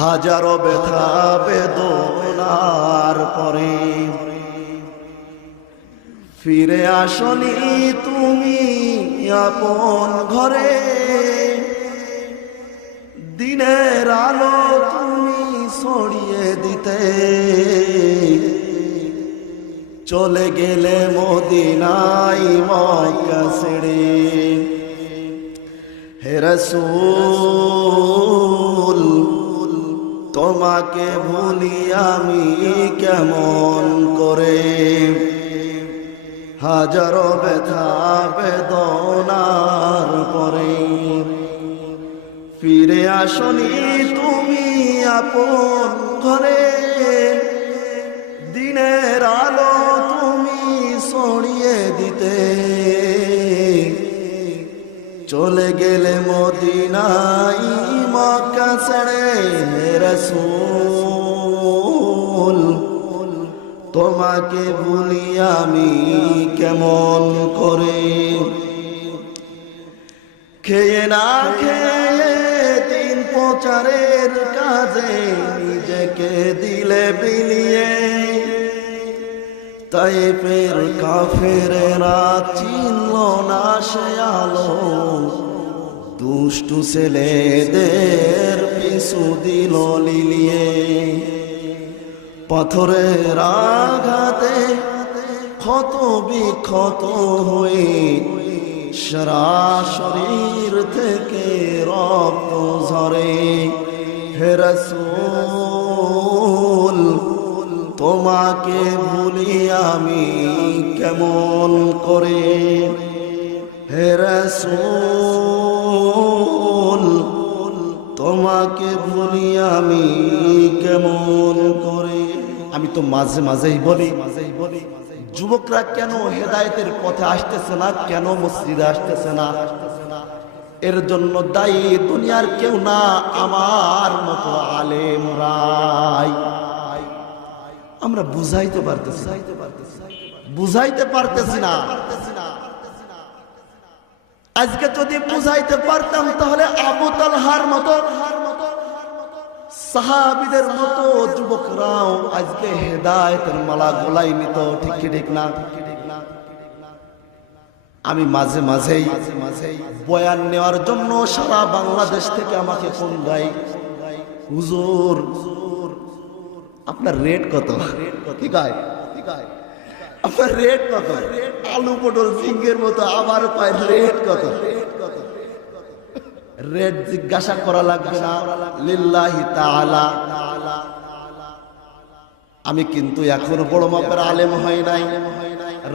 হাজারো ব্যথা বেদনার পরে ফিরে আসনি তুমি আপন ঘরে। দিনের আলো তুমি ছড়িয়ে দিতে চলে গেলে মদিনায় মক্কা ছেড়ে। হে রাসূল তোমাকে ভুলি আমি কেমন করে। হাজারো ব্যথা বেদনার পরে ফিরে আসনি তুমি আপন ঘরে। দিনের আলো তুমি ছড়িয়ে দিতে চলে গেলে মদিনায় মক্কা ছেড়ে। হে রাসূল তোমাকে ভুলি আমি কেমন করে। খেয়ে না খেয়ে দিন প্রচারের কাজে নিজেকে দিলে বিলিয়ে। তায়েফের কাফেরেরা চিনল না সে আলো, দুষ্টু ছেলেদের পিছু দিল লিলিয়ে। পাথরের আঘাতে ক্ষত বিক্ষত হয়ে সারা শরীর থেকে রক্ত ঝরে। হে রাসূল তোমাকে ভুলি আমি কেমন করে। হে রাসূল তোমাকে ভুলি আমি কেমন করে। আমি তো মাঝে মাঝেই বলি যুবকরা কেন হেদায়েতের পথে আসতেছে না, কেন মসজিদে আসতেছে না? এর জন্য দায়ী দুনিয়ার কেউ না, আমার মতো আলেমরাই। আমরা বুঝাইতে পারতেছি না। আজকে যদি বুঝাইতে পারতাম তাহলে আবু তালহার মতো সাহাবীদের মতো যুবকরাও আজকে হেদায়েতের মালা গলায় নিত। ঠিক না? আমি মাঝে মাঝেই বয়ান নেওয়ার জন্য সারা বাংলাদেশ থেকে আমাকে ফোন দেয়, হুজুর আপনার রেট কত? ঠিক আছে আপনার রেট কত? আলু পটল সিংহের মতো আবার পায় রেট কত? রেট জিজ্ঞাসা করা লাগবে না, লিল্লাহি তাআলা। আমি কিন্তু এখন বড় মাপের আলেম হয় নাই,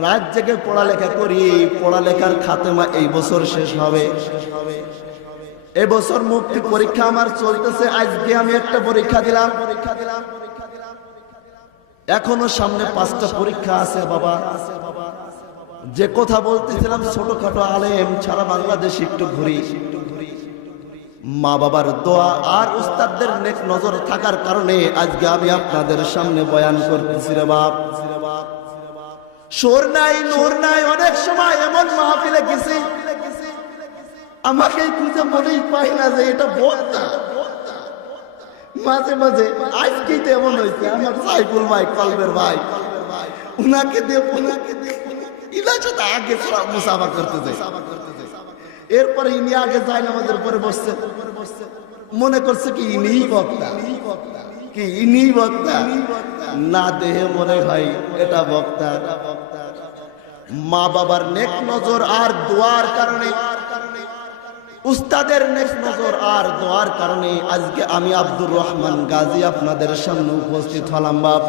রাত জেগে পড়ালেখা করি। পড়ালেখার খাতেমা এই বছর শেষ হবে। এবছর মুক্তি পরীক্ষা আমার চলতেছে। আজকে আমি একটা পরীক্ষা দিলাম, এখনো সামনে 5টা পরীক্ষা আছে। বাবা যে কথা বলতেছিলাম, ছোটখাটো আলেম সারা বাংলাদেশ একটু ঘুরি। মা বাবার দোয়া আর উস্তাদদের নেক নজর থাকার কারণে আজকে আমি আপনাদের সামনে বয়ান করতেছি রে বাপ। সুর নাই নূর নাই। অনেক সময় এমন মাহফিলে গেছি আমাকে খুঁজে মনেই পাই না যে এটা বক্তা। মাঝে মাঝে আজকেই তো এমন হয়েছে, আমার সাইফুল ভাই, কলবের ভাই, উনাকে দিয়ে ইনার সাথে আগে মুসাফা করতে যাই। এরপরে ইনি আগে যায়, আমাদের পরে বসছে, মনে করছে কি ইনিই বক্তা, কি ইনিই বক্তা। না দেহে মনে হয় এটা বক্তা। মা বাবার নেক নজর আর দোয়ার কারণে, উস্তাদের নেক নজর আর দোয়ার কারণে আজকে আমি আব্দুর রহমান গাজী আপনাদের সামনে উপস্থিত হলাম। বাপ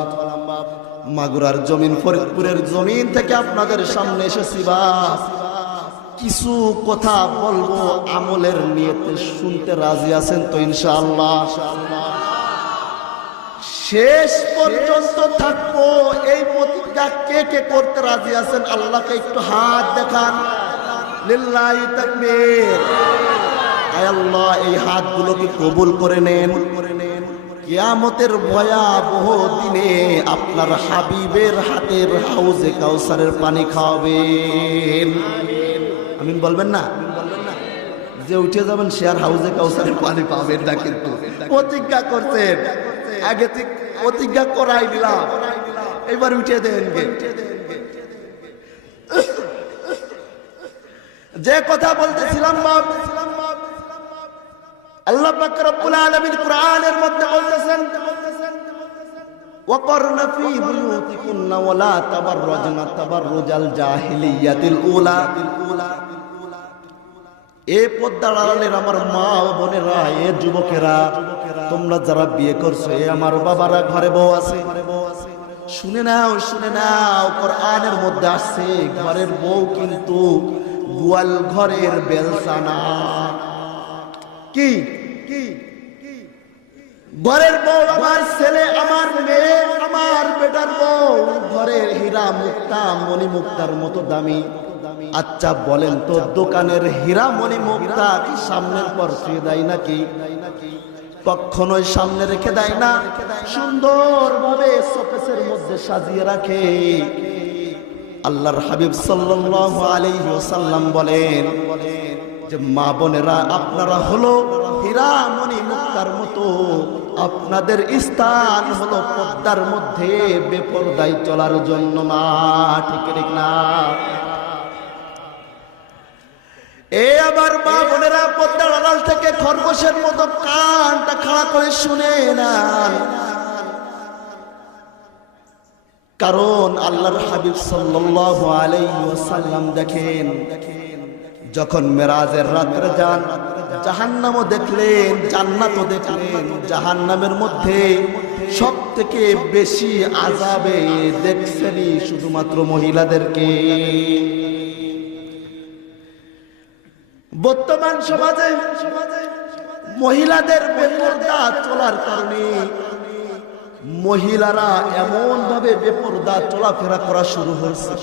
মাগুরার জমিন, ফরিদপুরের জমিন থেকে আপনাদের সামনে এসেছি। বাপ কিছু কথা বলবো, আমলের নিয়তে শুনতে রাজি আছেন তো ইনশাআল্লাহ? শেষ পর্যন্ত থাকবো এই প্রতিজ্ঞা কে কে করতে রাজি আছেন? আল্লাহকে একটু হাত দেখান। লিল্লাহি তাকবীর। আয় আল্লাহ এই হাতগুলোকে কবুল করে নেন। কিয়ামতের ভয়াবহ দিনে আপনার হাবিবের হাতের হাউজে কাউসারের পানি খাওয়াবেন। আমিন বলবেন না? যে উঠে যাবেন সে আর হাউজে কাউসারের পানি পাবেন না, কিন্তু প্রতিজ্ঞা করছেন, আগে থেকে প্রতিজ্ঞা করাই দিলাম, এবার উঠে দেন। যে কথা বলতেছিলাম বাপ, আল্লাহ পাক রব্বুল আলামিন কুরআনের মধ্যে বলতেছেন وقرن في بيوتكن ولا تبرجن تبرج الجاهلية الأولى। এ পর্দার আড়ালের আমার মা ও বোনেরা, এ যুবকেরা, তোমরা যারা বিয়ে করছো, এ আমার বাবারা, ঘরে বউ আছে, শুনে নাও, শুনে নাও, কোরআনের মধ্যে আসছে ঘরের বউ কিন্তু গোয়াল ঘরের বেলসা না। কি ঘরের বউ আমার ছেলে, আমার মেয়ে, আমার বেটার বউ ঘরের হীরা মুক্তা মণি মুক্তার মতো দামি। আচ্ছা বলেন তো, দোকানের হীরা মণি মুক্তা কি সামনের পর শুয়ে দেয় নাকি? কখনোই সামনে রেখে দেয় না, সুন্দরভাবে শোকেসের মধ্যে সাজিয়ে রাখে। আল্লাহর হাবিব সাল্লাল্লাহু আলাইহি ওয়াসাল্লাম বলেন যে মা বোনেরা, আপনারা হলো হীরা মণি মুক্তার মতো, আপনাদের স্থান হলো পর্দার মধ্যে বেপরদায় চলার জন্য না। ঠিক না? এ আবার মা বোনেরা, পর্দার আড়াল থেকে খরগোশের মতো কানটা খাড়া করে শুনে নেন, কারণ আল্লাহর হাবিব সাল্লাল্লাহু আলাইহি ওয়াসাল্লাম দেখেন, যখন মেরাজের রাত্রে যান, জাহান্নামও দেখলেন, জান্নাতও দেখলেন। জাহান্নামের মধ্যে সব থেকে বেশি আযাবে দেখছেনই শুধুমাত্র মহিলাদেরকে। বর্তমান সমাজে মহিলাদের বেপরদা চলার কারণে মহিলারা এমন ভাবে বেপরদা চলাফেরা করা শুরু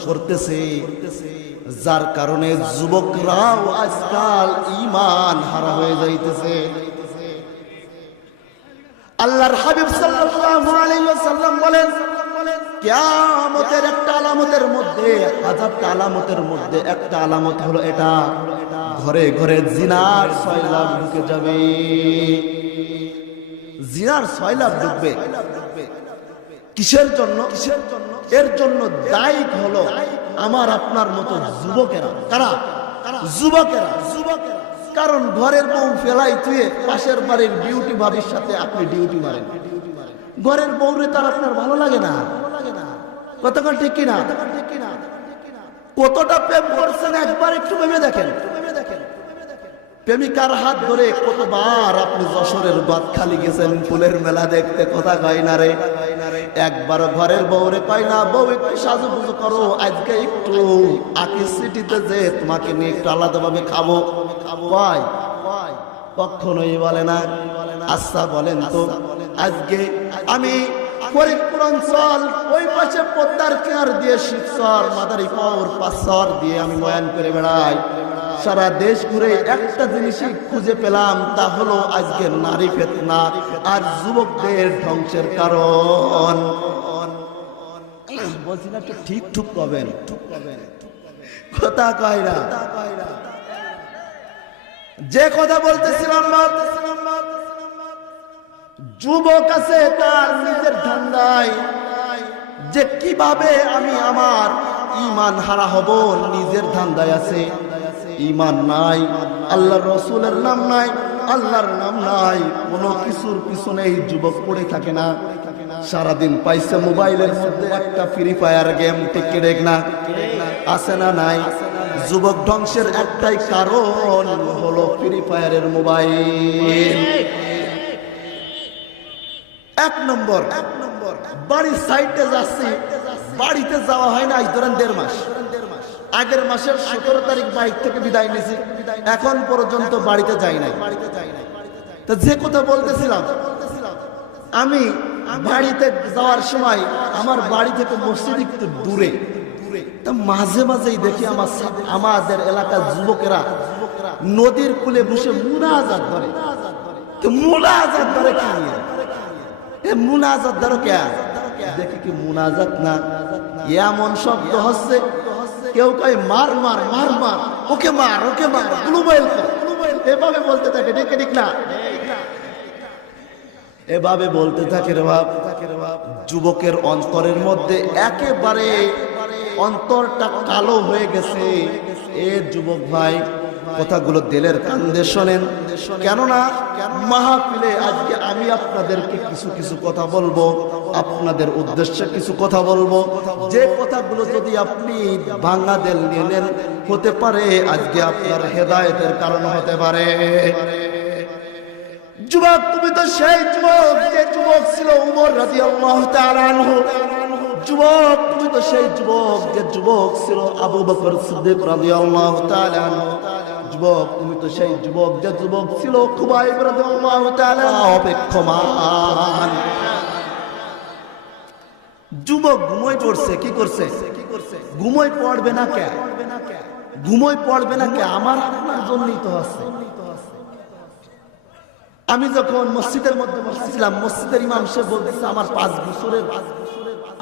করতেছে, যার কারণে যুবকরাও আজকাল ঈমান হারা হয়ে যাইতেছে। আল্লাহর হাবিব সাল্লাল্লাহু আলাইহি ওয়াসাল্লাম বলেন, কিয়ামতের একটা আলামতের মধ্যে, হাজারটা আলামতের মধ্যে একটা আলামত হলো এটা, ঘরে ঘরে জিনার সয়লাব ঢুকে যাবে। জিনার সয়লাব ঢুকবে। কিসের জন্য? এর জন্য দায়ী হলো আমার আপনার মতো যুবকেরা। কারা? যুবকেরা। কারণ ঘরের বউ ফেলাই তুই পাশের বাড়ির ডিউটি ভাবির সাথে আপনি ডিউটি মারেন, ঘরের বউরে তার আপনার ভালো লাগে না। কতক্ষণ ঠিক কিনা? কতটা প্রেম করছেন একবার একটু ভেবে দেখেন। প্রেমিকার হাত ধরে কতবার আপনি যশোরের বাদখালি গেছেন ফুলের মেলা দেখতে, কথা কয় না রে? একবার ঘরের বউরে কয় না, বউ একটু সাজুগুজু করো, আজকে একটু আকিস সিটিতে যে তোমাকে নিয়ে একটু আলাদাভাবে খাবো, কয়? কখনোই বলে না। আচ্ছা বলেন তো, আজকে আমি ফরিদপুর অঞ্চল ওই পাশে পদ্মার কিনার দিয়ে শিবচর, মাদারীপুর, পাঁচচর দিয়ে আমি বয়ান করে বেড়াই, সারা দেশ ঘুরে একটা জিনিসই খুঁজে পেলাম, তা হলো আজকে নারী ফিতনা আর যুবকদের ধ্বংসের কারণ। বলছি না একটু ঠিক ঠিক করবেন, কথা কয় না। যে কথা বলতেছিলাম, যুবক আছে তার নিজের ধান্দায় যে কিভাবে আমি আমার ঈমান হারা হব, নিজের ধান্দায় আছে। ঈমান নাই, আল্লাহর রাসূলের নাম নাই, আল্লাহর নাম নাই, কোনো কিছুর পিছনেই যুবক পড়ে থাকে না। সারাদিন পাইছে মোবাইলের মধ্যে একটা ফ্রি ফায়ার গেম, ঠিক দেখ না? আছে না নাই? যুবক ধ্বংসের একটাই কারণ হলো ফ্রি ফায়ারের মোবাইল। এক নম্বর বাড়ির সাইডে যাচ্ছি, বাড়িতে যাওয়া হয় না আজ ধরেন 1.5 মাস। আগের মাসের 17 তারিখ বাইক থেকে বিদায় নিয়েছি, এখন পর্যন্ত বাড়িতে যাই নাই। তো যে কথা বলতেছিলাম, আমি বাড়িতে যাওয়ার সময় আমার বাড়ি থেকে মসজিদ একটু দূরে, তা মাঝে মাঝেই দেখি আমাদের এলাকার যুবকেরা নদীর কূলে বসে মুনাজাত ধরে। তো মুনাজাত ধরে কি নিয়ে? মুনাজাত ধরো কে? দেখি কি মুনাজাত না, এমন শব্দ হচ্ছে, কেউ কয় মার মার মার মার, ওকে মার ওকে মার, গ্লোবাইল কর, এভাবে বলতে থাকে, ঠিক ঠিক না? এভাবে বলতে থাকে রে বাপ, যুবকের অন্তরের মধ্যে একেবারে অন্তরটা কালো হয়ে গেছে। এ যুবক ভাই, কথাগুলো দিলের কান্দে শোনেন, কেননা মাহফিলে আজকে আমি আপনাদেরকে কিছু কিছু কথা বলবো, আপনাদের উদ্দেশ্যে কিছু কথা বলবো, যে কথাগুলো যদি আপনি ভাঙা দিল নিয়ে নেন, হতে পারে আজকে আপনার হেদায়েতের কারণ হতে পারে। যুবক, তুমি তো সেই যুবক যে যুবক ছিল উমর রাদিয়াল্লাহু তাআলা আনহু। যুবক, তুমি তো সেই যুবক যে যুবক ছিল আবু বকর সিদ্দিক রাদিয়াল্লাহু তাআলা আনহু। যুবক, তুমি তো সেই যুবক যে যুবক ছিল খুবাইব রাদিয়াল্লাহু তাআলা অপেক্ষমান। যুবক ঘুমোয় পড়ছে, কি করছে? ঘুমোয় পড়বে না কে? ঘুমোয় পড়বে না কে? আমার আপনার জন্যই তো আছে। আমি যখন মসজিদের মধ্যে বসেছিলাম, মসজিদের ইমাম সে বলতেছে আমার 5 বছরের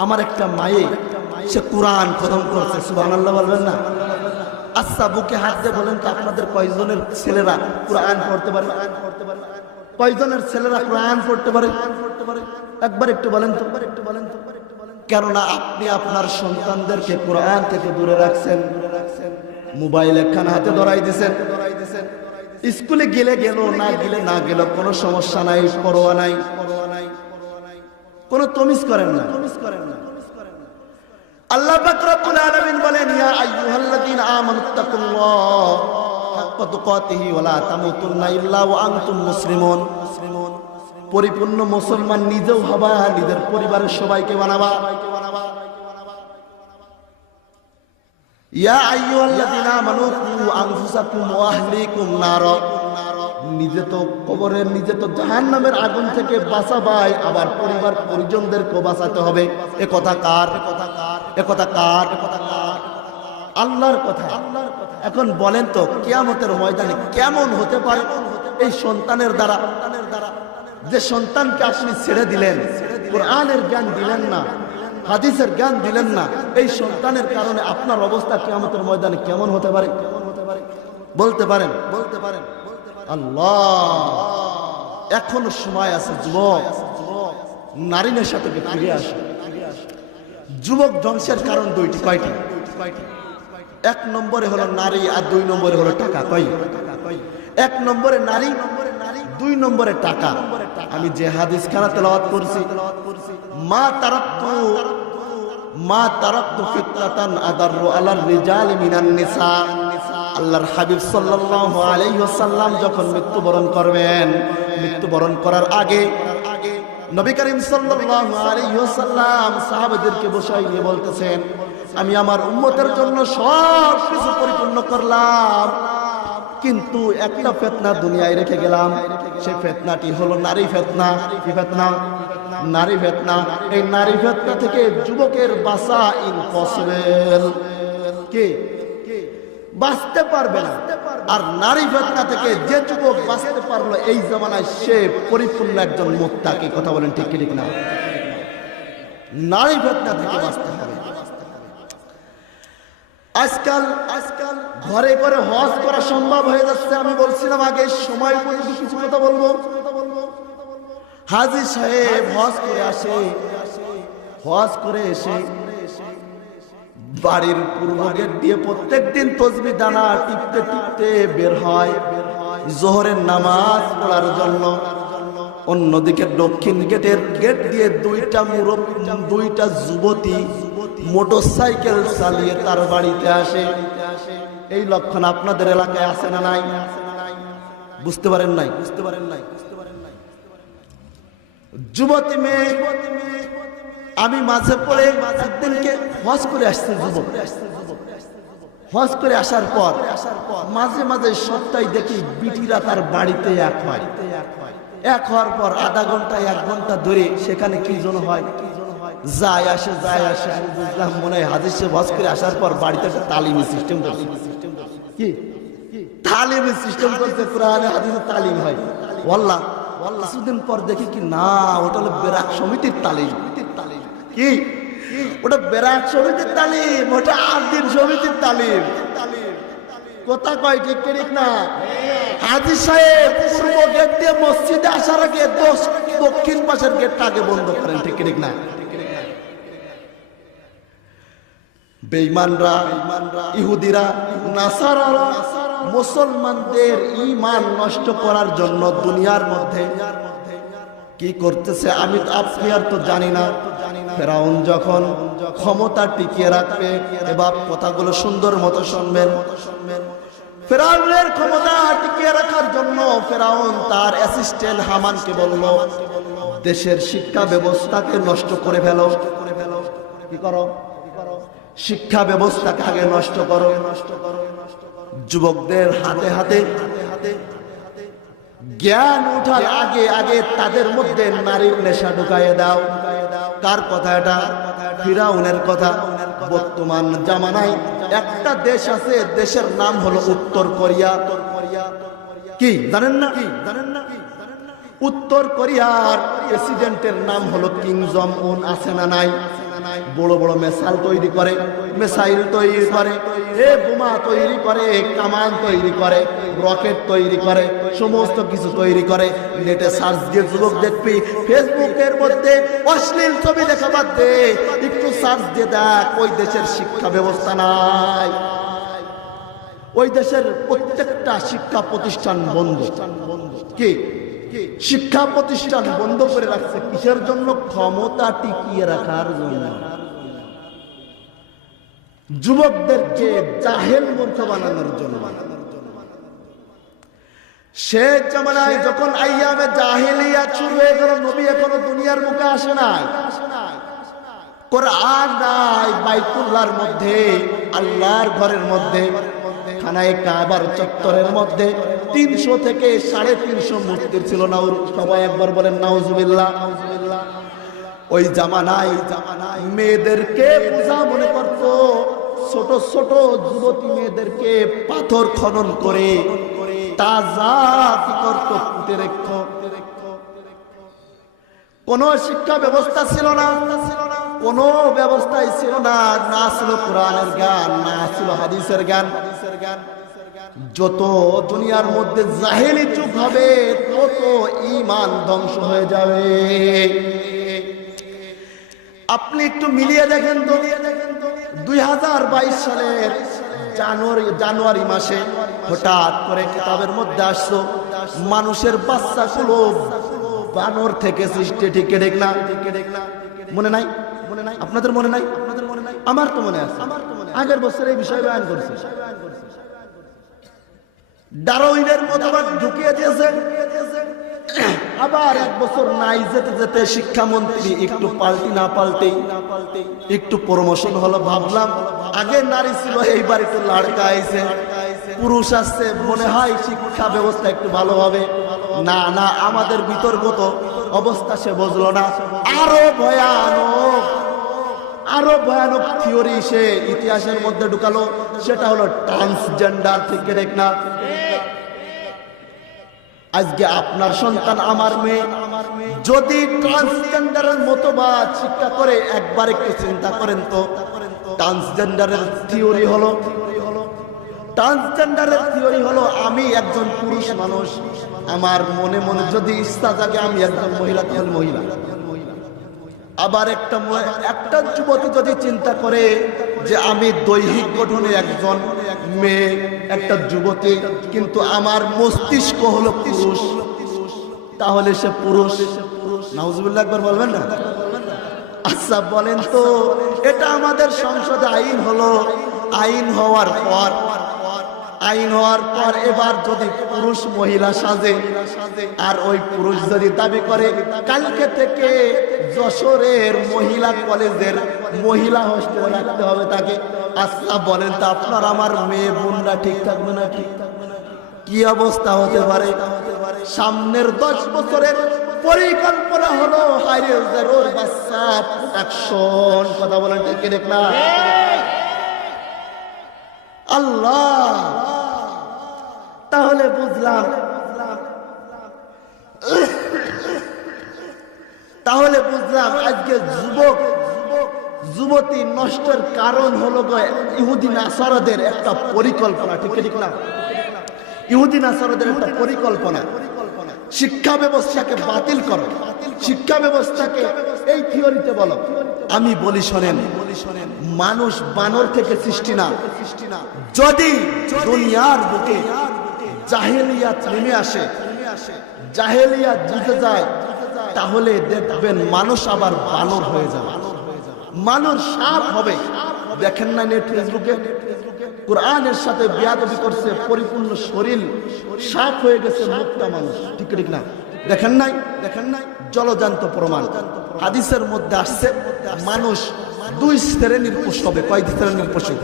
আমার একটা মায়ে সে কোরআন খতম করছে। সুবহানাল্লাহ বলবেন না? আচ্ছা, বুকে হাত দিয়ে বলেন তো আপনাদের কয়জনের ছেলেরা কোরআন পড়তে পারে? কয়জনের ছেলেরা কোরআন পড়তে পারে? একবার একটু বলেন তো। কেননা আপনি আপনার সন্তানদেরকে কোরআন থেকে দূরে রাখছেন, মোবাইল একখান হাতে ধরাই দিছেন। স্কুলে গেলে গেল, না গেলে না গেল, কোনো সমস্যা নাই, পরোয়া নাই, কোনো তমিজ করেন না। আল্লাহ পাক রব্বুল আলামিন বলেন, ইয়া আইয়ুহাল্লাযীনা আমানুত্তাকুল্লাহ হাক্কা তুকাতিহি ওয়া লা তামুতুন্না ইল্লা ওয়া আনতুম মুসলিমুন। পরিপূর্ণ মুসলমান নিজেও হবা, নিজের পরিবারের সবাইকে বানাবা। ইয়া আইয়ুহাল্লাযীনা আমানু কু আনফুসাকুম ওয়া আহলিকুম নার। নিজে তো কবরের, নিজে তো জাহান্নামের আগুন থেকে বাঁচাবাই, আবার পরিবার পরিজনদেরকেও বাঁচাতে হবে। এ কথা কার? এ কথা কার? আল্লাহর কথা। এখন বলেন তো কিয়ামতের ময়দানে কেমন হতে পারে এই সন্তানের দ্বারা? যে সন্তানকে আপনি ছেড়ে দিলেন, কোরআনের জ্ঞান দিলেন না, হাদিসের জ্ঞান দিলেন না, এই সন্তানের কারণে আপনার অবস্থা কিয়ামতের ময়দানে কেমন হতে পারে? বলতে পারেন? আল্লাহ, এখনো সময় আছে যুবক, নারী নেশা থেকে ফিরে আসে। যুবক ধ্বংসের কারণ দুইটি। কয়টি? 1 নম্বরে হলো নারী, আর 2 নম্বরে হলো টাকা। কয়? 1 নম্বরে নারী, 2 নম্বরে টাকা। আমি যে হাদিস খানা তেলাওয়াত করছি, মা তারাকতু ফিতনাতান আদাররু আলার রিজালি মিনান নিসা। আল্লাহর হাবিব সাল্লাল্লাহু আলাইহি ওয়াসাল্লাম যখন মৃত্যুবরণ করবেন, মৃত্যুবরণ করার আগে নবী করিম সাল্লাল্লাহু আলাইহি ওয়াসাল্লাম সাহাবাদেরকে বসাই নিয়ে বলতেছেন, আমি আমার উম্মতের জন্য সব কিছু পরিপূর্ণ করলাম, কিন্তু একটা ফিতনা দুনিয়ায় রেখে গেলাম। সেই ফিতনাটি হলো নারী ফিতনা। কি ফিতনা? নারী ফিতনা। এই নারী ফিতনা থেকে যুবকের বাঁচা ইম্পসিবল। কি? বাঁচতে পারবে না। আর নারী ফিতনা থেকে যে যুবক বাঁচতে পারলো এই জামানায়, সে পরিপূর্ণ একজন মুত্তাকি। কথা বলেন ঠিক ঠিক না? নারী ফিতনা থেকে বাঁচতে হবে। আজকাল ঘরে ঘরে হজ করা সম্ভব হয়ে যাচ্ছে। আমি বলছিলাম আগে, সময় উপযোগী কিছু কথা বলবো। হাজী সাহেব হজ করে এসে বাড়ির পূর্ব গেট দিয়ে প্রত্যেকদিন তসবিহ দানা টিপতে টিপতে বের হয় জোহরের নামাজ পড়ার জন্য। অন্যদিকে দক্ষিণ গেট দিয়ে দুইটা যুবতী মোটরসাইকেল চালিয়ে তার বাড়িতে আসে। এই লক্ষণ আপনাদের এলাকায় আছে না নাই? বুঝতে পারেন নাই? যুবতী মেয়ে, আমি মাঝে পড়ে একদিনকে হজ করে আসছি। যুবক হজ করে আসার পর মাঝে মাঝে সপ্তাহে দেখি বিটিরা তার বাড়িতে এক হওয়ার পর আধা ঘন্টা 1 ঘন্টা ধরে সেখানে কি যেন হয়, যায় আসে। আমি বুঝলাম মনে হয় হাদিস হজ করে আসার পর বাড়িতে একটা তালিমি সিস্টেম করছে। কি তালিমি সিস্টেম করছে? কোরআনে হাদিসে তালিম হয়। ওয়াল্লাহ কিছুদিন পর দেখি কি না, ওটা হলো বেরাক সমিতির তালিম। কি ওটা? বেরাক সমিতির তালিম, ওটা 8 দিন সমিতির তালিম। কথা কয় ঠিক ঠিক না? হাজী সাহেব পূর্ব গেট দিয়ে মসজিদে আসার আগে দক্ষিণ পাশের গেটটা আগে বন্ধ করেন, ঠিক ঠিক না? বেঈমানরা, ইহুদিরা, নাসারারা মুসলমানদের ঈমান নষ্ট করার জন্য দুনিয়ার মধ্যে কি করতেছে আমি আপনি আর তো জানি না। ফেরাউন যখন ক্ষমতা টিকিয়ে রাখবে, এবার কথাগুলো সুন্দর মতো শুনবেন। ফেরাউনের ক্ষমতা টিকিয়ে রাখার জন্য ফেরাউন তার অ্যাসিস্ট্যান্ট হামানকে বলল, দেশের শিক্ষা ব্যবস্থাকে নষ্ট করে ফেলো। কি করো? শিক্ষা ব্যবস্থাকে আগে নষ্ট করো। যুবকদের হাতে হাতে জ্ঞান উঠার আগে আগে তাদের মধ্যে নারীর নেশা ঢুকাইয়ে দাও। কার কথা এটা? ফিরাউনের কথা। বর্তমান জামানায় একটা দেশ আছে, দেশের নাম হলো উত্তর কোরিয়া। কি জানেন না? উত্তর কোরিয়ার প্রেসিডেন্টের নাম হলো কিম জং উন। আছে না নাই? বড় বড় মিসাইল তৈরি করে, বোমা তৈরি করে, কামান তৈরি করে, রকেট তৈরি করে, সমস্ত কিছু তৈরি করে। নেটে সার্চ দিয়ে যুবক দেখবি, ফেসবুকের মধ্যে অশ্লীল ছবি দেখা বাদ দে, একটু সার্চ দিয়ে দেখ, ওই দেশের শিক্ষা ব্যবস্থা নাই। ওই দেশের প্রত্যেকটা শিক্ষা প্রতিষ্ঠান বন্ধ। কি শিক্ষা প্রতিষ্ঠান বন্ধ করে রাখছে? কিসের জন্য? ক্ষমতা টিকিয়ে রাখার জন্য। যুবকদেরকে জাহেল মূর্খ বানানোর জন্য। শেষ জামানায় যখন আইয়ামে জাহেলিয়াত শুরু হয়ে গেল, নবী এখনো দুনিয়ার মুখে আসে নাই, কোরআন নাই, বাইতুল্লাহর মধ্যে, আল্লাহর ঘরের মধ্যে, খানায়ে কাবার চত্বরের মধ্যে 300 থেকে 350 মূর্তি ছিল না। সবাই একবার বলেন নাউজুবিল্লাহ। ওই জামানায় মেয়েদেরকে পূজা মনে করত। ছোট ছোট যুবতী মেয়েদেরকে পাথর খনন করে তাজা কি করত? পুঁতে রেখ। কোন শিক্ষা ব্যবস্থা ছিল না, কোন ব্যবস্থাই ছিল না। না ছিল কোরআনের জ্ঞান, না ছিল হাদিসের জ্ঞান। যত দুনিয়ার মধ্যে জাহেলি যুগ হবে, তত ঈমান ধ্বংস হয়ে যাবে। আপনি একটু মিলিয়ে দেখেন তো, 2022 সালের জানুয়ারি মাসে হঠাৎ করে কিতাবের মধ্যে আসলো, মানুষের বাচ্চাগুলো বানর থেকে সৃষ্টি। ঠিক ঠিক না? মনে নাই? আপনাদের মনে নাই? আমার তো মনে আছে। আগের বছর এই বিষয়ে বয়ান করেছে। ডারউইনের মতবাদ ঢুকিয়ে দিয়েছে। আবার এক বছর নাই যেতে যেতে শিক্ষামন্ত্রী একটু পাল্টি না পাল্টে একটু প্রমোশন হলো। ভাবলাম আগে নারী ছিল, এইবার একটু লাড়কা আইছে, পুরুষ আসছে, মনে হয় শিক্ষা ব্যবস্থা একটু ভালো হবে। না না, আমাদের বিতর্কত অবস্থা সে বুঝলো না। আরো ভয়ানক থিওরি সে ইতিহাসের মধ্যে ঢুকালো, সেটা হলো ট্রান্সজেন্ডার। ঠিক ঠিক না? আজকে আপনার সন্তান, আমার মেয়ে যদি ট্রান্সজেন্ডারের মতবাদ শিক্ষা করে, একবার একটু চিন্তা করেন তো, ট্রান্সজেন্ডারের থিওরি হলো আমি একজন পুরুষ মানুষ, আমার মনে মনে যদি ইচ্ছা জাগে আমি একজন মহিলা, তাহলে মহিলা। আবার একটা যুবতী যদি চিন্তা করে যে আমি দৈহিক গঠনে একজন মেয়ে, একটা যুবতী, কিন্তু আমার মস্তিষ্ক হলো পুরুষ, তাহলে সে পুরুষ। নাউজুবিল্লাহ একবার বলবেন না? আচ্ছা বলেন তো, এটা আমাদের সংসদে আইন হলো। আইন হওয়ার পর এবার যদি পুরুষ মহিলা সাজে, আর ওই পুরুষ যদি দাবি করে কালকে থেকে যশোরের মহিলা কলেজের মহিলা হোস্টেলে রাখতে হবে তাকে, আচ্ছা বলেন তো আপনার আমার মেয়ে বোনরা ঠিক থাকবে না? ঠিক কি অবস্থা হতে পারে? সামনের 10 বছরের পরিকল্পনা হলো হাইরে ওর বাচ্চা প্রোটেকশন। কথা বলেন ঠিক দেখ না? আল্লাহ, তাহলে বুঝলাম আজকে যুবতী নষ্টের কারণ হলো ইহুদি নাসারাদের একটা পরিকল্পনা। ঠিক ঠিক না? ইহুদি নাসারাদের একটা পরিকল্পনা, শিক্ষা ব্যবস্থাকে বাতিল করো। শিক্ষা ব্যবস্থাকে এই থিওরিতে বলো। আমি বলি শোনেন, মানুষ বানর থেকে সৃষ্টি না। যদি দুনিয়ার বুকে জাহেলিয়াত নেমে আসে, জাহেলিয়াত বুঝে যায়, তাহলে দেখবেন মানুষ আবার বানর হয়ে যাবে, মানুষ সাপ হবে। দেখেন না নেট ফেসবুকে কোরআনের সাথে বেয়াদবি করছে, পরিপূর্ণ শরীর সাপ হয়ে গেছে, মুক্তা মানুষ। ঠিক ঠিক না? দেখেন নাই? জলজান্ত প্রমাণ। হাদিসের মধ্যে আসছে মানুষ দুই শ্রেণীর পশু হবে। কয় শ্রেণীর পশু?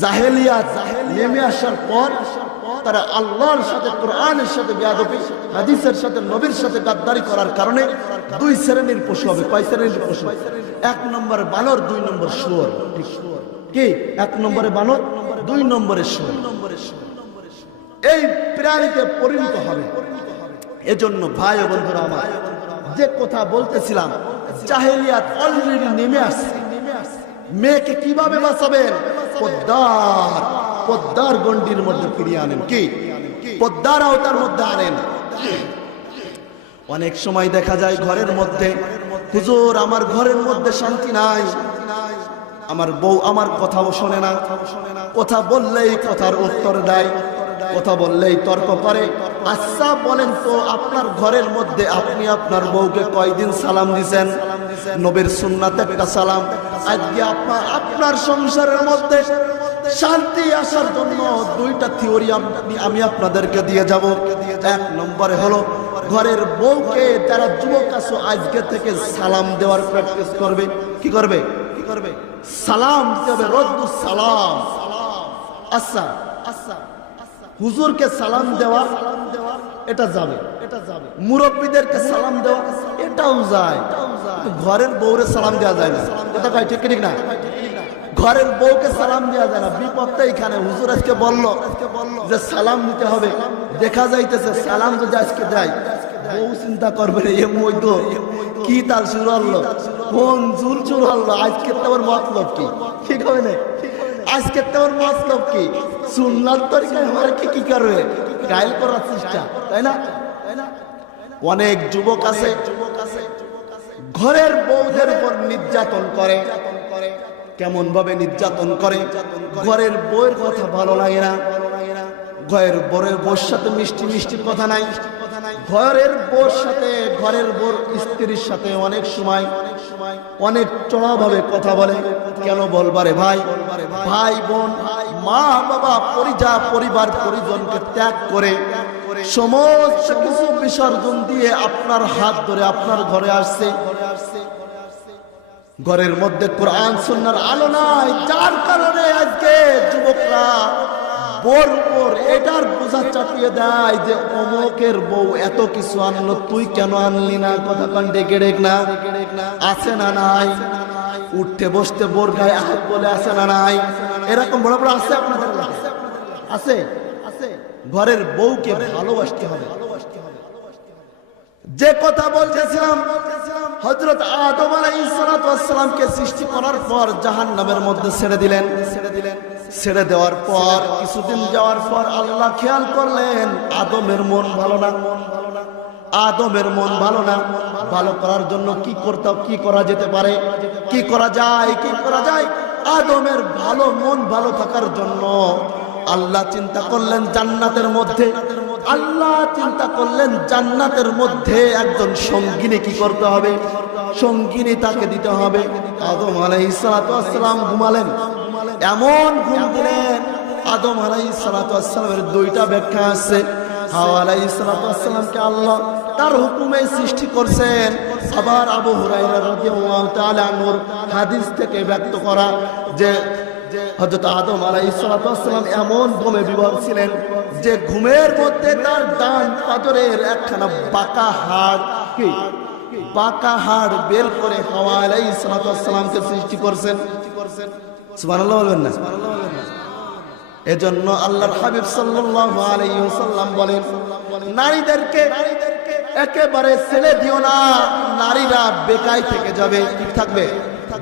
জাহেলিয়াত নেমে আসার পর তারা আল্লাহর সাথে, কোরআনের সাথে বেয়াদবি, হাদিসের সাথে, নবীর সাথে গাদ্দারি করার কারণে দুই শ্রেণীর পশু হবে। কয় শ্রেণীর পশু? এক নম্বরে বানর, দুই নম্বর শুয়োর। ঠিক কি? এক নম্বরে বানর, দুই নম্বরে শুয়োর। এই প্রাণীতে পরিণত হবে। এজন্য ভাই ও বন্ধুরা আমার, যে কথা বলতেছিলাম, জাহেলিয়াত অলরেডি নেমে আসছে। মেয়েকে কিভাবে বাঁচাবেন? পদ্মার গণ্ডির মধ্যে ফিরিয়ে আনেন। কি? পদ্মার আওতার মধ্যে আনেন। অনেক সময় দেখা যায় ঘরের মধ্যে, হুজুর আমার ঘরের মধ্যে শান্তি নাই, আমার বউ আমার কথাও শোনে না, কথা বললেই কথার উত্তর দেয়, কথা বললেই তর্ক করে। আচ্ছা বলেন তো, আপনার ঘরের মধ্যে আপনি আপনার বউকে কয়দিন সালাম দিছেন? নবীর সুন্নাতে একটা সালাম। আজকে আপনার সংসারের মধ্যে শান্তি আসার জন্য দুইটা থিওরি আমি আপনাদেরকে দিয়ে যাব। এক নম্বরে হলো, ঘরের বউকে যারা যুবক আছো আজকে থেকে সালাম দেওয়ার প্র্যাকটিস করবে। কি করবে? সালাম দিতে হবে, রদ্দুস সালাম। আচ্ছা, হুজুরকে সালাম দেওয়া এটা যাবে, মুরব্বীদেরকে সালাম দেওয়া এটাও যায়, ঘরের বউরে সালাম দেওয়া যায় না। কথা কয় ঠিক ঠিক না? ঘরের বউকে সালাম দেওয়া যায় না। বিপদটা এখানে। হুজুর আজকে বলল যে সালাম নিতে হবে, দেখা যাইতেছে সালাম যদি আজকে দেয়, বউ চিন্তা করবে এ মইদ কি তার শুরু হলো, কোন জুল শুরু হলো, আজকে তোমার মতলব কি? ঠিক হবে না? আজকে তোমার মতলব কি? সুন্নাত তরিকায় আমার কি করবে? গাইল করার চেষ্টা, তাই না? অনেক যুবক আছে ঘরের বউদের উপর নির্যাতন করে। কেমন ভাবে নির্যাতন করে? ঘরের বউয়ের কথা ভালো লাগে না, ঘরের বউর সাথে মিষ্টি মিষ্টি কথা নাই, ঘরের বউর সাথে, ঘরের বউর স্ত্রীর সাথে অনেক সময় অনেক চড়া ভাবে কথা বলে। কেন বলবারে ভাই? ভাই বোন, মা বাবা, পরিবার পরিজনকে ত্যাগ করে সমস্ত কিছু বিসর্জন দিয়ে আপনার হাত ধরে আপনার ঘরে আসছে। ঘরের মধ্যে কোরআন সুন্নাহর আলো নাই, যার কারণে আজকে যুবকরা বউর উপর এটার বোঝা চাপিয়ে দেয় যে অমুকের বউ এত কিছু আনলো, তুই কেন আনলি না? কথা কান ডেকে ডেক না আছে না নাই? উঠতে বসতে বোর গায়ে হাত বলে আছে না নাই? এরকম বড় বড় আছে আপনাদের আছে? ঘরের বউকে ভালোবাসতে হবে। যে কথা বলতেছিলাম, হযরত আদম আলাইহিস সালামকে সৃষ্টি করার পর জাহান্নামের মধ্যে ছেড়ে দিলেন। ছেড়ে দেওয়ার পর কিছুদিন যাওয়ার পর আল্লাহ খেয়াল করলেন আদমের মন ভালো না। আদমের মন ভালো না। ভালো করার জন্য কি করা যেতে পারে? কি করা যায়? আদমের ভালো মন ভালো থাকার জন্য আল্লাহ চিন্তা করলেন জান্নাতের মধ্যে একজন সঙ্গিনী কি করতে হবে? সঙ্গিনী তাকে দিতে হবে। আদম আলাইহিস সালাম ঘুমালেন, এমন ঘুম দিলেন। আদম আলাইহিস সালামের দুইটা ব্যাখ্যা আছে। হাওয়া আলাইহিস সালামকে আল্লাহ তার হুকুমে সৃষ্টি করছেন। আবার আবু হুরায়রা রাদিয়াল্লাহু তাআলা আনহুর হাদিস থেকে ব্যক্ত করা যে হযরত আদম আলাইহিস সালাম এমন ঘুমে বিভোর ছিলেন যে ঘুমের মধ্যে তার ডান পাজরের একখানা বাঁকা হাড় বের করে হাওয়া আলাইহিস সালামকে সৃষ্টি করছেন। সুবহানাল্লাহ বলবেন না? এজন্য আল্লাহর হাবিব সাল্লাল্লাহু আলাইহি ওয়াসাল্লাম বলেন, নারীদেরকে একেবারে ছেড়ে দিও না, নারীরা বেকায় থেকে যাবে। ঠিক থাকবে?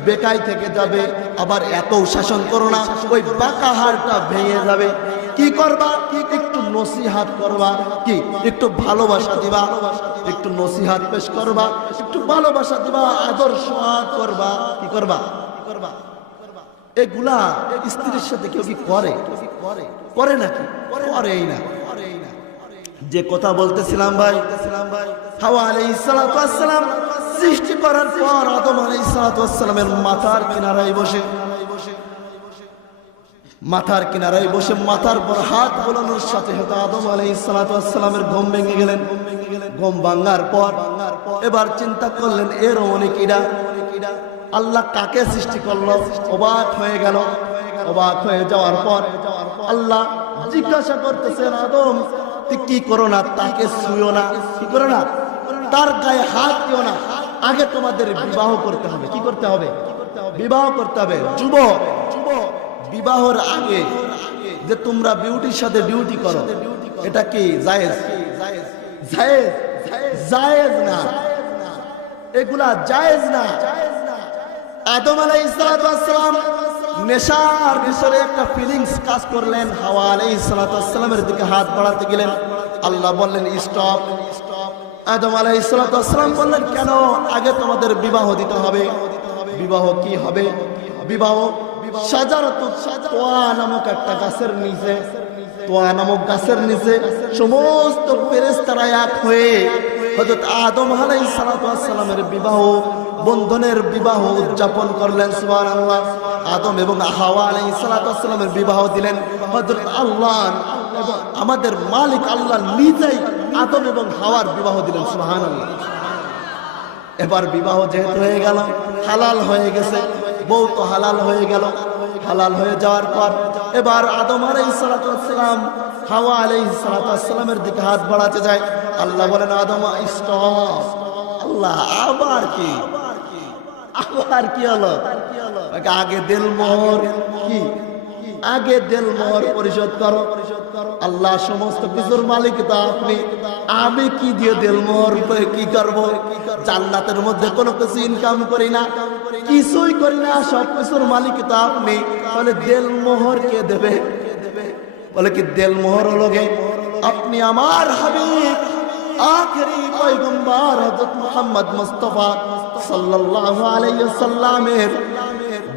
বেকায় থেকে যাবে। আবার এত শাসন করো না, ওই বাঁকা হাড়টা ভেঙে যাবে। কি করবা? একটু নসিহাত করবা, কি একটু ভালোবাসা দিবা, একটু নসিহাত পেশ করবা, একটু ভালোবাসা দিবা, আদর্শ করবা, কি করবা, এগুলা স্ত্রীর সাথে কেউ কি করে? করে নাকি? করেই না। যে কথা বলতেছিলাম ভাই, হাওয়া আলাইহিস সালাতু ওয়াস সালাম সৃষ্টি করার পর আদম আলাইহিস সালাতু ওয়াস সালামের মাথার কিনারায় বসে মাথার পর হাত বোলানোর সাথে সাথে আদম আলাইহিস সালাতু ওয়াস সালামের ঘুম ভেঙে গেলেন। ঘুম ভাঙার পর এবার চিন্তা করলেন এর অনেকিরা আল্লাহ কাকে সৃষ্টি করলো? অবাক হয়ে গেল। অবাক হয়ে যাওয়ার পর আল্লাহ জিজ্ঞাসা করতেছেন, আদম তুই কি করো না? তাকে ছুঁয়ো না, কি করো না? তার গায়ে হাত দিও না। আগে তোমাদের বিবাহ করতে হবে। কি করতে হবে? বিবাহ করতে হবে। যুবক, বিবাহর আগে যে তোমরা বিউটির সাথে ডিউটি করো, এটা কি জায়েজ? জায়েজ না, এগুলা জায়েজ না। আদম আলাইহিস সালাতু ওয়াস সালাম নেশার ভিতরে একটা ফিলিংস কাজ করলেন। হাওয়া আলাইহিস সালাতু ওয়াস সালামের দিকে হাত বাড়াতে গেলেন, আল্লাহ বললেন স্টপ। আদম আলাইহিস সালাতু ওয়াস সালাম বললেন, কেন? আগে তোমাদের বিবাহ দিতে হবে। বিবাহ কি হবে? বিবাহ শাজারাতুত তোয়া নামক একটা গাছের নিচে, তোয়া নামক গাছের নিচে সমস্ত ফেরেশতারা এক হয়ে হযরত আদম আলাইহিস সালাতু ওয়াস সালামের বিবাহ বন্ধনের বিবাহ উদযাপন করলেন। সুবহানাল্লাহ। আদম এবং হাওয়া আলাইহিস সালাতু ওয়াস সালামের বিবাহ দিলেন হযরত আল্লাহ এবং আমাদের মালিক আল্লাহ নিজেই আদম এবং হাওয়ার বিবাহ দিলেন। সুবহানাল্লাহ। এবার বিবাহ যেহেতু হয়ে গেল, হালাল হয়ে গেছে, বউ তো হালাল হয়ে গেল। হালাল হয়ে যাওয়ার পর এবার আদম আলাইহিস সালাতু ওয়াস সালাম হাওয়া আলাইহিস সালাতু ওয়াস সালামের দিকে হাত বাড়াতে যায়। আল্লাহ বলেন, আদম স্টপ। আল্লাহ আবার কি হলো? আগে দিল মোহর, কি আগে দিল মোহর পরিশোধ করো। আল্লাহ সমস্ত কিছুর মালিক তো আপনি, আমি কি দিয়ে দিল মোহর কি করব? জান্নাতের মধ্যে কোনো কিছু ইনকাম করি না, কিছুই করি না, সব কিছুর মালিক তো আপনি, তাহলে দিল মোহর কে দেবে? বলে কি দিল মোহর হলো গে আপনি আমার হাবিব আখেরি পয়গম্বর হযরত মুহাম্মদ মুস্তাফা সাল্লাল্লাহু আলাইহি ওয়াসাল্লামের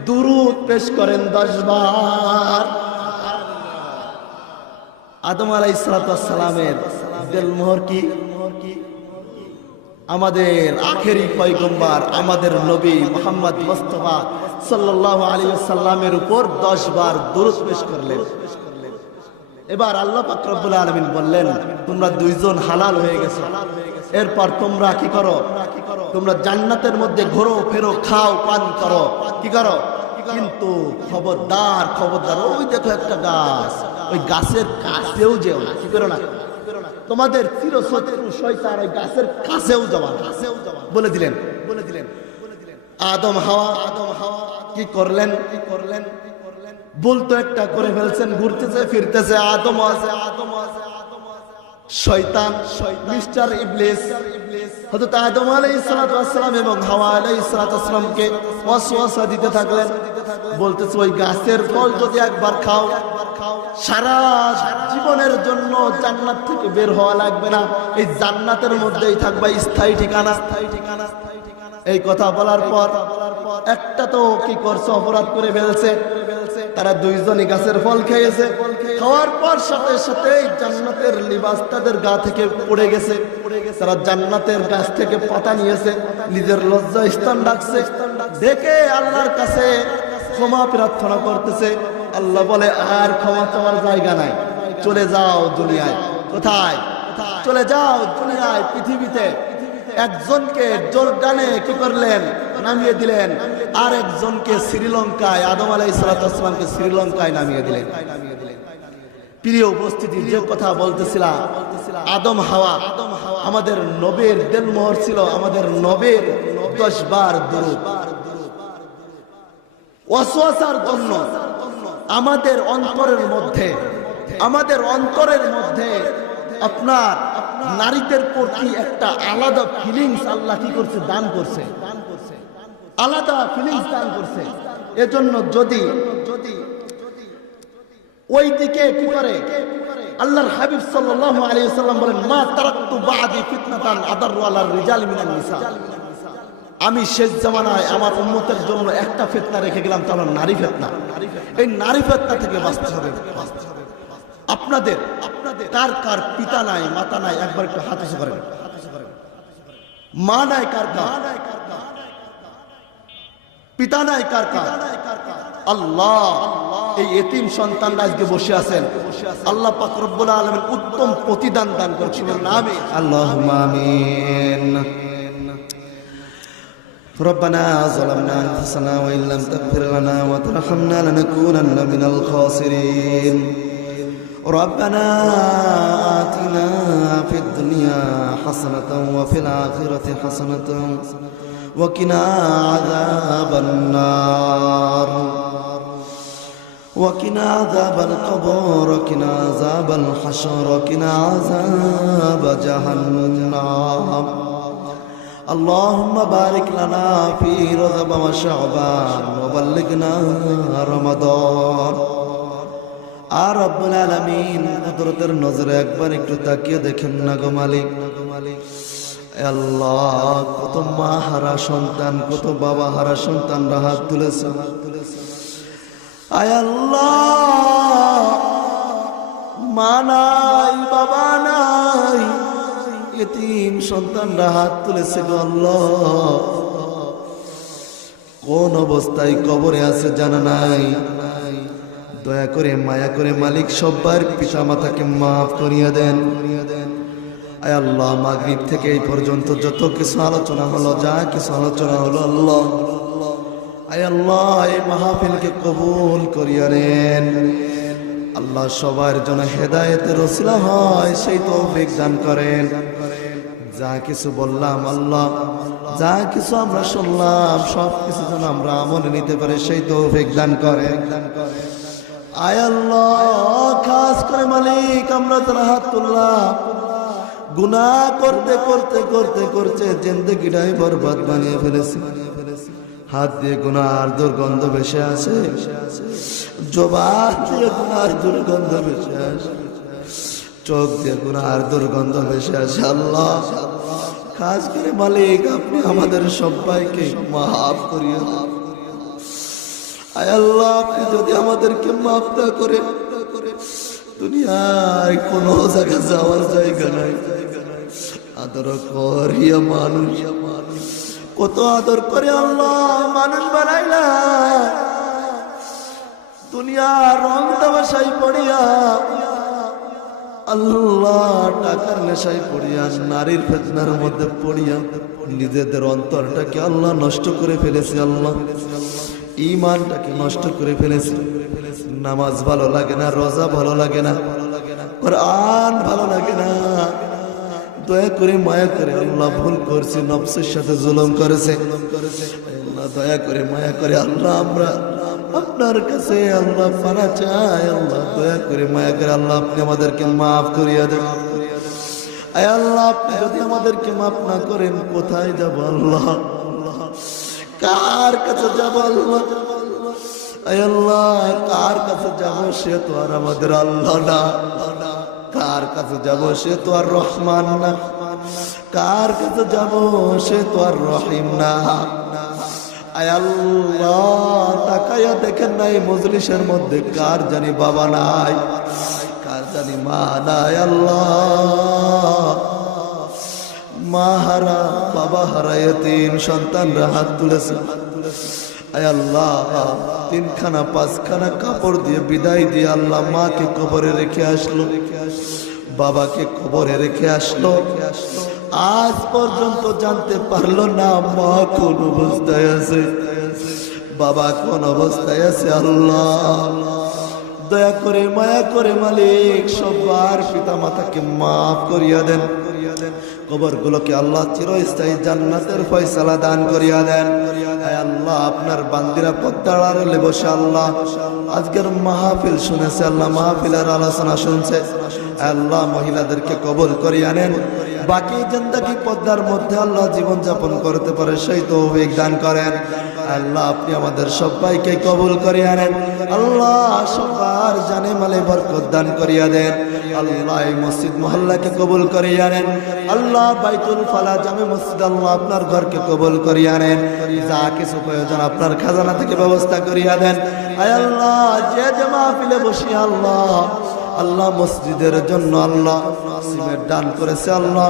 দুরূদ পেশ করেন 10 বার। আদম আলাইহিস সালাতু ওয়াস সালামের দিল মোহর কি? আমাদের আখেরি পয়গম্বর আমাদের নবী মুহাম্মদ মুস্তাফা সাল্লাল্লাহু আলাইহি ওয়াসাল্লামের উপর 10 বার দুরূদ পেশ করলেন। এবার আল্লাহ পাক রব্বুল আলামিন বললেন, তোমরা দুইজন হালাল হয়ে গেছো, এরপর তোমরা কি করো? তোমরা জান্নাতের মধ্যে ঘোরো ফেরো, খাও পান করো, কি করো? কিন্তু খবরদার, ওই দেখো একটা গাছ, ওই গাছের কাছেও যেও না, কি করো না? তোমাদের চিরশত্রু শয়তান ওই গাছের কাছেও যাওয়া বলে দিলেন। আদম হাওয়া কি করলেন? বলতো একটা করে ফেলছেন, ঘুরতেছে ফিরতেছে, আদম আছে শয়তান মিস্টার ইবলিস হযরত আদম আলাইহিস সালাতু ওয়াস সালাম এবং হাওয়া আলাইহিস সালাতু ওয়াস সালামকে ওয়াসওয়াসা দিতে থাকলেন। বলতেছে ওই গাছের ফল যদি একবার খাও, সারা জীবনের জন্য জান্নাত থেকে বের হওয়া লাগবে না, এই জান্নাতের মধ্যেই থাকবা, স্থায়ী ঠিকানা। এই কথা বলার পর একটা তো কি করছে, অপরাধ করে ফেলছে। তারা দুইজনই গাছের ফল খেয়েছে, খাওয়ার পর সাথে সাথে জান্নাতের লিবাস তাদের গা থেকে পড়ে গেছে। তারা জান্নাতের গাছ থেকে পাতা নিয়েছে, নিজের লজ্জা স্থান ডাকছে, ডেকে আল্লাহর কাছে ক্ষমা প্রার্থনা করতেছে। আল্লাহ বলে, আর ক্ষমা চাওয়ার জায়গা নাই, চলে যাও দুনিয়ায়। কোথায় চলে যাও? দুনিয়ায়, পৃথিবীতে। একজনকে জর্ডানে কি করলেন? নামিয়ে দিলেন। আর একজনকে শ্রীলঙ্কায়, আদম আলাইহিস সালাতু ওয়াস সালামকে শ্রীলঙ্কায় নামিয়ে দিলেন। প্রিয় উপস্থিতি, যে কথা বলতেছিলাম, আদম হাওয়া আমাদের নবীর দিলমোহর ছিল, আমাদের নবীর 10 বার দুরূদ। ওয়াসওয়াসার জন্য আমাদের অন্তরের মধ্যে আপনার নারীদের প্রতি একটা আলাদা ফিলিংস আল্লাহ কি করছে? দান করছে, আলাদা ফিলিংস দান করছে। এজন্য যদি ওই দিকে কি করে আল্লাহর হাবিব সাল্লাল্লাহু আলাইহি ওয়াসাল্লাম বলেন, মা তারাকতু বাদি ফিতনাতান আদাররু আলার রিজাল মিনান নিসা। আমি শেষ জামানায় আমার উম্মতের জন্য একটা ফিতনা রেখে গেলাম, তা হলো নারী ফিতনা। এই নারী ফিতনা থেকে বাঁচতে হবে। আপনাদের কার কার পিতা নাই, মাতা নাই, একবার একটু হাত উঁচু করেন। মা নাই কার কার, পিতা নাই কার কার? আল্লাহ, এই এতিম সন্তানরা আজকে বসে আছেন, আল্লাহ পাক রব্বুল আলামিন উত্তম প্রতিদান দান করছেন। আমিন, আল্লাহুম্মা আমিন। ربنا ظلمنا أنفسنا وإن لم تغفر لنا وترحمنا لنكونن من الخاسرين. ربنا آتنا في الدنيا حسنة وفي الآخرة حسنة وقنا عذاب النار وقنا عذاب القبر وقنا عذاب الحشر وقنا عذاب جهنم. اللهم بارك لنا في رجب وشعبان وبلغنا رمضان. আর রব্বুল আলামিন কুদরতের নজরে একবার একটু তাকিয়ে দেখেন না গো মালিক। আল্লাহ, কত মা হারা সন্তান, কত বাবা হারা সন্তানরা হাত তুলেছে। আয় আল্লাহ, মা নাই, বাবা নাই, এতিম সন্তানরা হাত তুলেছে গো আল্লাহ। কোন অবস্থায় কবরে আছে জানা নাই। দয়া করে মায়া করে মালিক সবার পিতা মাতাকে মাফ করিয়া দেন। আয় আল্লাহ, মাগরিব থেকে এই পর্যন্ত যত কিছু আলোচনা হলো, যা কিছু আলোচনা হলো, আল্লাহ আয় আল্লাহ এই মাহফিলকে কবুল করিয়া নেন। আল্লাহ সবার জন্য হেদায়েতের ওসিলা হয় সেই তৌফিক দান করেন। যা কিছু বললাম আল্লাহ, যা কিছু আমরা শুনলাম, সব কিছু যেন আমরা আমলে নিতে পারি সেই তৌফিক দান করেন। আয় আল্লাহ, খাস করে মালিক আমরা যারা হাত তুললাম, গুনাহ করতে করতে করতে করতে জিন্দেগিটাই বরবাদ বানিয়ে ফেলেছি। হাত দিয়ে গুনার দুর্গন্ধ ভেসে আসে, জবান দিয়ে গুনার দুর্গন্ধ ভেসে আসে, চোখ দিয়ে গুনার দুর্গন্ধ ভেসে আসে। আল্লাহ, খাস করে মালিক আপনি আমাদের সবাইকে মাফ করিয়ে দেন। আয় আল্লাহ, আপনি যদি আমাদেরকে মাফ না করেন, দুনিয়ায় কোন জায়গা যাওয়ার জায়গা নাই। আদর করিয়া মানুষ, কত আদর করে আল্লাহ মানুষ বানাইলা, দুনিয়ার রং তামাশাই পড়িয়া, আল্লাহ টাকার নেশায় পড়িয়া, নারীর ফিতনার মধ্যে পড়িয়া নিজেদের অন্তরটাকে আল্লাহ নষ্ট করে ফেলেছে। আল্লাহ ঈমানটাকে নষ্ট করে ফেলেছে। নামাজ ভালো লাগে না, রোজা ভালো লাগে না, কোরআন ভালো লাগে না। দয়া করে মায়া করে আল্লাহ ভুল করছি, নফসের সাথে জুলুম করেছে। আল্লাহ দয়া করে মায়া করে আল্লাহ আমরা আপনার কাছে আল্লাহ পানা চাই। আল্লাহ দয়া করে মায়া করে আল্লাহ আপনি আমাদেরকে মাফ করিয়া দেন। আয় আল্লাহ, আপনি যদি আমাদেরকে মাফ না করেন কোথায় যাব আল্লাহ? কার কাছে যাব আল্লাহ? আয় আল্লাহ, কার কাছে যাব? সে তো আর আমাদের আল্লাহ না। কার কাছে যাব? সে তো আর রহমান না। কার কাছে যাব? সে তো আর রহিম না। আয় আল্লাহ, তাকাইয়া দেখেন না এই মজলিসের মধ্যে কার জানি বাবা নাই, কার জানি মা নাই। আল্লাহ, মা হারা, বাবা হারা এতিম সন্তানরা হাত তুলেছে। আয় আল্লাহ, 3খানা 5খানা কাপড় দিয়ে বিদায় দিয়ে আল্লাহ মাকে কবরে রেখে আসলো, বাবাকে কবরে রেখে আসলো। আজ পর্যন্ত জানতে পারলো না মা কোন অবস্থায় আছে, বাবা কোন অবস্থায় আছে। আল্লাহ দয়া করে মায়া করে মালিক সবার পিতা মাতাকে মাফ করিয়া দেন। কবরগুলোকে আল্লাহ চিরস্থায়ী জান্নাতের ফয়সালা দান করিয়া দেন। আয় আল্লাহ, আপনার বান্দিরা পর্দার আড়ালে বসে আল্লাহ আজকের মাহফিল শুনেছে, আল্লাহ মাহফিলের আলোচনা শুনছে। আল্লাহ মহিলাদেরকে কবুল করিয়া নেন, বাকি জিন্দেগি পর্দার মধ্যে আল্লাহ জীবন যাপন করতে পারে সেই তৌফিক দান করেন। আল্লাহ আপনি আমাদের সবাইকে কবুল করিয়া নেন। আল্লাহ সবার জানে মালে বরকত দান করিয়া দেন। আল্লাহ এই মসজিদ মহল্লাকে কবুল করিয়া নেন। আল্লাহ বাইতুল ফালা জামে মসজিদ আল্লাহ আপনার ঘরকে কবুল করিয়া নেন। যা কিছু প্রয়োজন আপনার খাজানা থেকে ব্যবস্থা করিয়া দেন। আয় আল্লাহ যে যে মাহফিলে বসি আল্লাহ মসজিদের জন্য আল্লাহ সিমেন্ট দান করেছে, আল্লাহ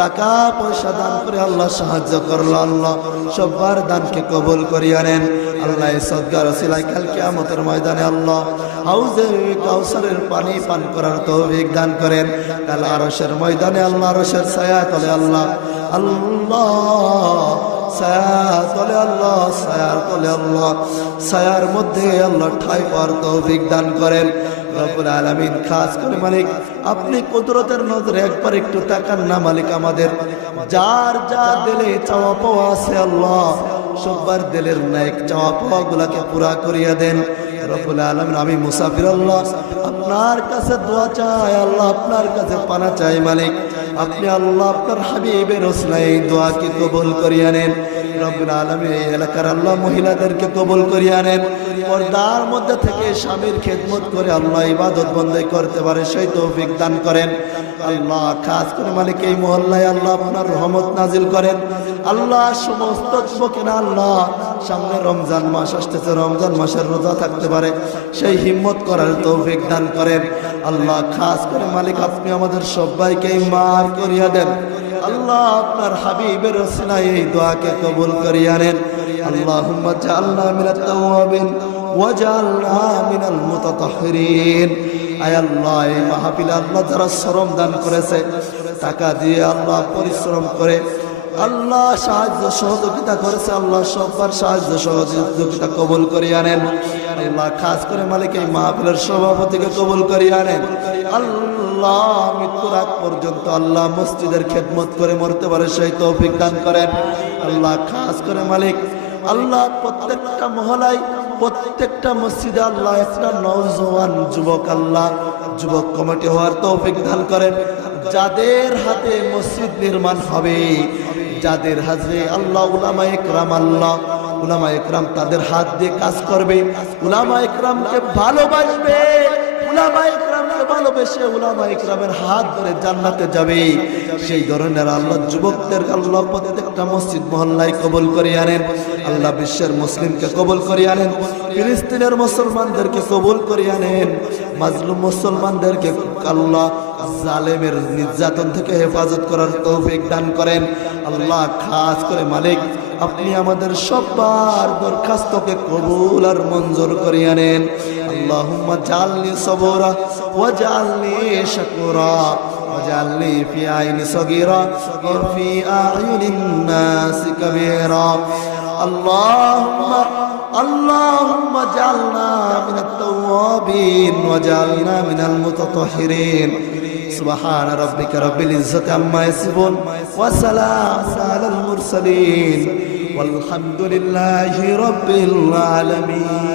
টাকা পয়সা দান করে আল্লাহ সাহায্য করলো, আল্লাহ সবার দানকে কবুল করিয়া নেন। আল্লাহ এই সদকার ওসিলায় কাল কিয়ামতের ময়দানে আল্লাহ হাউজে কাউসারের পানি পান করার তৌফিক দান করেন। কাল আরশের ময়দানে আল্লাহ আরশের ছায়া তলে আল্লাহ ছায়া তলে আল্লাহ ছায়ার তলে আল্লাহ ছায়ার মধ্যে আল্লাহ ঠাঁই পাওয়ার তৌফিক দান করেন। রব্বুল আলামিন খাস করে মালিক আপনি কুদরতের নজরে একবার একটু তাকান না মালিক, আমাদের যার যা দিলে চাওয়া পাওয়া আছে আল্লাহ সবার দিলের নেক চাওয়া পাওয়া গুলাকে পুরা করিয়া দেন। রব্বুল আলামিন আমি মুসাফির আল্লাহ আপনার কাছে দোয়া চাই, আল্লাহ আপনার কাছে পানা চাই মালিক, আপনি আল্লাহ আপনার হাবিবের ওসিলায় এই দোয়াকে কবুল করিয়া নেন। রব্বুল আলামিন এই এলাকার আল্লাহ মহিলাদেরকে কবুল করিয়া নেন। পর্দার মধ্যে থেকে স্বামীর খেদমত করে আল্লাহ ইবাদত বন্দেগী করতে পারে সেই তৌফিক দান করেন। আল্লাহ খাস করে মালিক এই মহল্লায় আল্লাহ আপনার রহমত নাজিল করেন। আল্লাহ সমস্ত যুবকেরা আল্লাহ সামনে রমজান মাস আসতেছে, রমজান মাসের রোজা থাকতে পারে সেই হিম্মত করার তৌফিক দান করেন। আল্লাহ খাস করে মালিক আপনি আমাদের সবাইকে মাফ করিয়া দেন। আল্লাহ আপনার হাবিবের ওসিলায় এই দোয়াকে কবুল করিয়া নেন। আল্লাহুম্মা জাআলনা মিনাত তাওয়াবিন ওয়াজআলনা মিনাল মুতাতাহহিরিন। আয় আল্লাহ এই মাহফিলে আল্লাহ যারা শ্রম দান করেছে, টাকা দিয়ে আল্লাহ পরিশ্রম করে আল্লাহ সাহায্য সহযোগিতা করেছে, আল্লাহ সবার সাহায্য সহযোগিতা কবুল করিয়া নেন। আল্লাহ খাস করে মালিক এই মাহফিলের সভাপতিকে কবুল করিয়া নেন। আল্লাহ মৃত্যুর আগ পর্যন্ত আল্লাহ মসজিদের খেদমত করে মরতে পারে সেই তৌফিক দান করেন। আল্লাহ খাস করে মালিক আল্লাহ প্রত্যেকটা মহলায় প্রত্যেকটা মসজিদে আল্লাহ একটা নওজওয়ান যুবক আল্লাহ যুবক কমিটি হওয়ার তৌফিক দান করেন। যাদের হাতে মসজিদ নির্মাণ হবে, যাদের হাতে আল্লাহ উলামায়ে ইকরাম আল্লাহ উলামায়ে ইকরাম তাদের হাত দিয়ে কাজ করবে, উলামায়ে ইকরামকে ভালোবাসবে, উলামায়ে ইকরামকে ভালোবেসে উলামায়ে ইকরামের হাত ধরে জান্নাতে যাবে, সেই ধরনের আল্লাহ যুবকদের আল্লাহ প্রত্যেকটা মসজিদ মহল্লায় কবুল করিয়া নেন। আল্লাহ বিশ্বের মুসলিমকে কবুল করিয়া নেন, ফিলিস্তিনের মুসলমানদেরকে কবুল করিয়া নেন, মাজলুম মুসলমানদেরকে আল্লাহ জালেমের নির্যাতন থেকে হেফাজত করার তৌফিক দান করেন। আল্লাহ খাস করে মালিক আপনি আমাদের সবার দরখাস্তকে কবুল আর মঞ্জুর করিয়া নেন। আল্লাহুম্মা জাআলনি সাবুরা ওয়া জাআলনি শাকুরা ওয়াজআলনি ফি আইনি সগীরা ওয়া ফি আ'য়ুনিন নাসি কাবীরা। আল্লাহুম্মা জাআলনা মিনাত তাওয়াবিন ওয়াজআলনা মিনাল মুতাতাহহিরিন। সুবহান রাব্বিকা রাব্বিল ইজ্জাতি আম্মা ইয়াসিফুন ওয়া সালামুন আলাল মুরসালিন ওয়ালহামদুলিল্লাহি রাব্বিল আলামিন।